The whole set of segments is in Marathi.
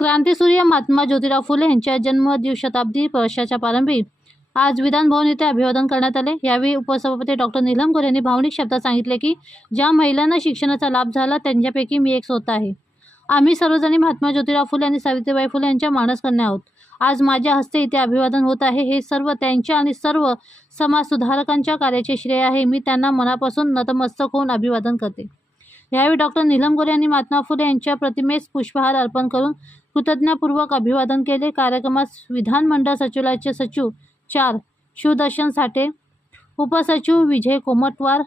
क्रांतीसूर्य महात्मा ज्योतिराव फुले यांच्या जन्मदिवशताब्दी वर्षाच्या प्रारंभी आज विधान भवन येथे अभिवादन करण्यात आले। यावेळी उपसभापती डॉक्टर नीलम गोरे यांनी भावनिक शब्दात सांगितले की ज्या महिलांना शिक्षणाचा लाभ झाला त्यांच्यापैकी मी एक स्वतः आहे। आम्ही सर्वजणी महात्मा ज्योतिराव फुले आणि सावित्रीबाई फुले यांच्या मानसकन्या आहोत। आज माझ्या हस्ते इथे अभिवादन होत आहे। हे सर्व त्यांच्या आणि सर्व समाज सुधारकांच्या कार्याचे श्रेय आहे। मी त्यांना मनापासून नतमस्तक होऊन अभिवादन करते। यावेळी डॉक्टर नीलम गोरे यांनी महात्मा फुले यांच्या प्रतिमेस पुष्पहार अर्पण करून कृतज्ञतापूर्वक अभिवादन केले। कार्यक्रमात विधानमंडळ सचिवालयाचे सचिव 4 शिवदर्शन साठे, उपसचिव विजय कोमटवार,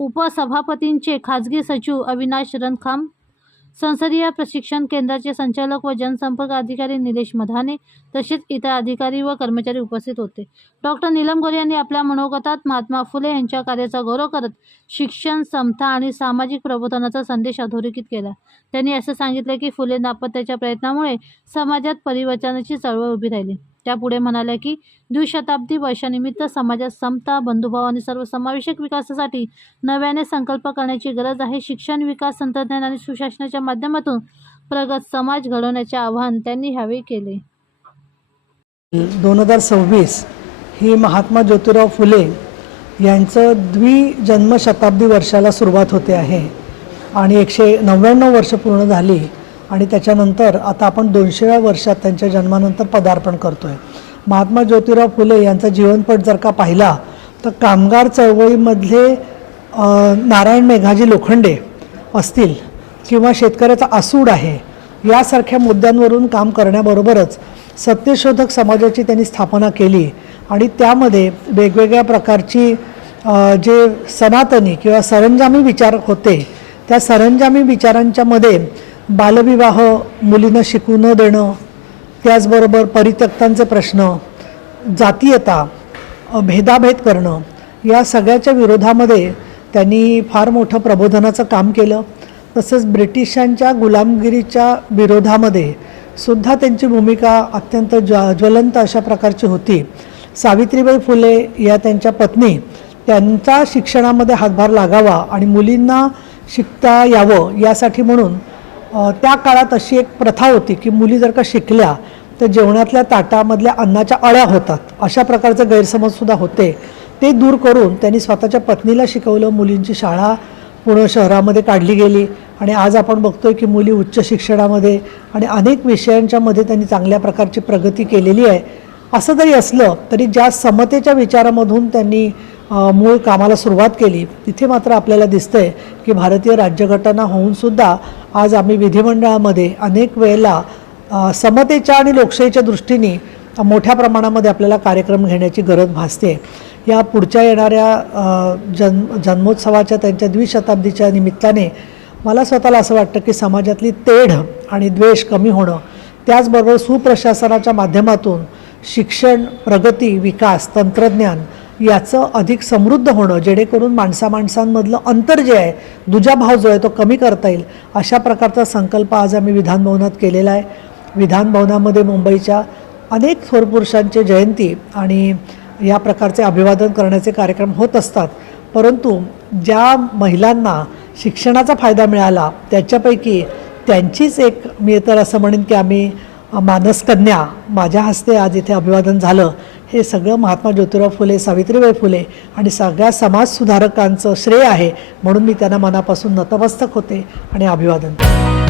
उपसभापतींचे खाजगी सचिव अविनाश रणखाम, संसदीय प्रशिक्षण केंद्राचे संचालक व जनसंपर्क अधिकारी निलेश मधाने तसेच इतर अधिकारी व कर्मचारी उपस्थित होते। डॉक्टर नीलम गोरे यांनी आपल्या मनोगतात महात्मा फुले यांच्या कार्याचा गौरव करत शिक्षण, समता आणि सामाजिक प्रबोधनाचा संदेश अधोरेखित केला। त्यांनी असे सांगितले की फुले दाम्पत्याच्या प्रयत्नामुळे समाजात परिवर्तनाची चळवळ उभी राहिली। त्या पुढे म्हणाल्या की द्विशताब्दी वर्षानिमित्त समाजात समता, बंधुभाव आणि सर्वसमावेशक विकासासाठी नव्याने संकल्प करण्याची गरज आहे। शिक्षण, विकास, तंत्रज्ञान आणि सुशासनाच्या माध्यमातून प्रगत समाज घडवण्याचे आवाहन त्यांनी यावेळी केले। 2026 ही महात्मा ज्योतिराव फुले यांचं द्विजन्मशताब्दी वर्षाला सुरुवात होते आहे आणि 199 वर्ष पूर्ण झाली आणि त्याच्यानंतर आता आपण 200व्या वर्षात त्यांच्या जन्मानंतर पदार्पण करतोय। महात्मा ज्योतिराव फुले यांचा जीवनपट जर का पाहिला तर कामगार चळवळीमधले नारायण मेघाजी लोखंडे असतील किंवा शेतकऱ्याचा आसूड आहे यासारख्या मुद्द्यांवरून काम करण्याबरोबरच सत्यशोधक समाजाची त्यांनी स्थापना केली आणि त्यामध्ये वेगवेगळ्या प्रकारची जे सनातनी किंवा सरंजामी विचार होते त्या सरंजामी विचारांच्या मध्ये बालविवाह, मुलींना शिकू न देणं, त्याचबरोबर परित्यक्तांचे प्रश्न, जातीयता, भेदाभेद करणं या सगळ्याच्या विरोधामध्ये त्यांनी फार मोठं प्रबोधनाचं काम केलं। तसंच ब्रिटिशांच्या गुलामगिरीच्या विरोधामध्ये सुद्धा त्यांची भूमिका अत्यंत ज्वलंत अशा प्रकारची होती। सावित्रीबाई फुले या त्यांच्या पत्नी त्यांचा शिक्षणामध्ये हातभार लागावा आणि मुलींना शिकता यावं यासाठी म्हणून त्या काळात अशी एक प्रथा होती की मुली जर का शिकल्या तर जेवणातल्या ताटामधल्या अन्नाच्या अळ्या होतात, अशा प्रकारचे गैरसमजसुद्धा होते। ते दूर करून त्यांनी स्वतःच्या पत्नीला शिकवलं। मुलींची शाळा पुणे शहरामध्ये काढली गेली आणि आज आपण बघतोय की मुली उच्च शिक्षणामध्ये आणि अनेक विषयांच्यामध्ये त्यांनी चांगल्या प्रकारची प्रगती केलेली आहे। असं जरी असलं तरी ज्या समतेच्या विचारामधून त्यांनी मूळ कामाला सुरुवात केली तिथे मात्र आपल्याला दिसतंय की भारतीय राज्यघटना होऊनसुद्धा आज आम्ही विधिमंडळामध्ये अनेक वेळेला समतेच्या आणि लोकशाहीच्या दृष्टीने मोठ्या प्रमाणामध्ये आपल्याला कार्यक्रम घेण्याची गरज भासते। या पुढच्या येणाऱ्या जन्मोत्सवाच्या त्यांच्या द्विशताब्दीच्या निमित्ताने मला स्वतःला असं वाटतं की समाजातली तेढ आणि द्वेष कमी होणं, त्याचबरोबर सुप्रशासनाच्या माध्यमातून शिक्षण, प्रगती, विकास, तंत्रज्ञान याचं अधिक समृद्ध होणं, जेणेकरून माणसांमधलं अंतर जे आहे, दुजाभाव जो आहे तो कमी करता येईल, अशा प्रकारचा संकल्प आज आम्ही विधानभवनात केलेला आहे। विधानभवनामध्ये मुंबईच्या अनेक थोर पुरुषांची जयंती आणि या प्रकारचे अभिवादन करण्याचे कार्यक्रम होत असतात, परंतु ज्या महिलांना शिक्षणाचा फायदा मिळाला त्याच्यापैकी त्यांचीच एक मी तर असं म्हणेन की आम्ही मानसकन्या माझ्या हस्ते आज इथे अभिवादन झालं। हे सगळं महात्मा ज्योतिराव फुले, सावित्रीबाई फुले आणि सगळ्या समाजसुधारकांचं श्रेय आहे, म्हणून मी त्यांना मनापासून नतमस्तक होते आणि अभिवादन करते।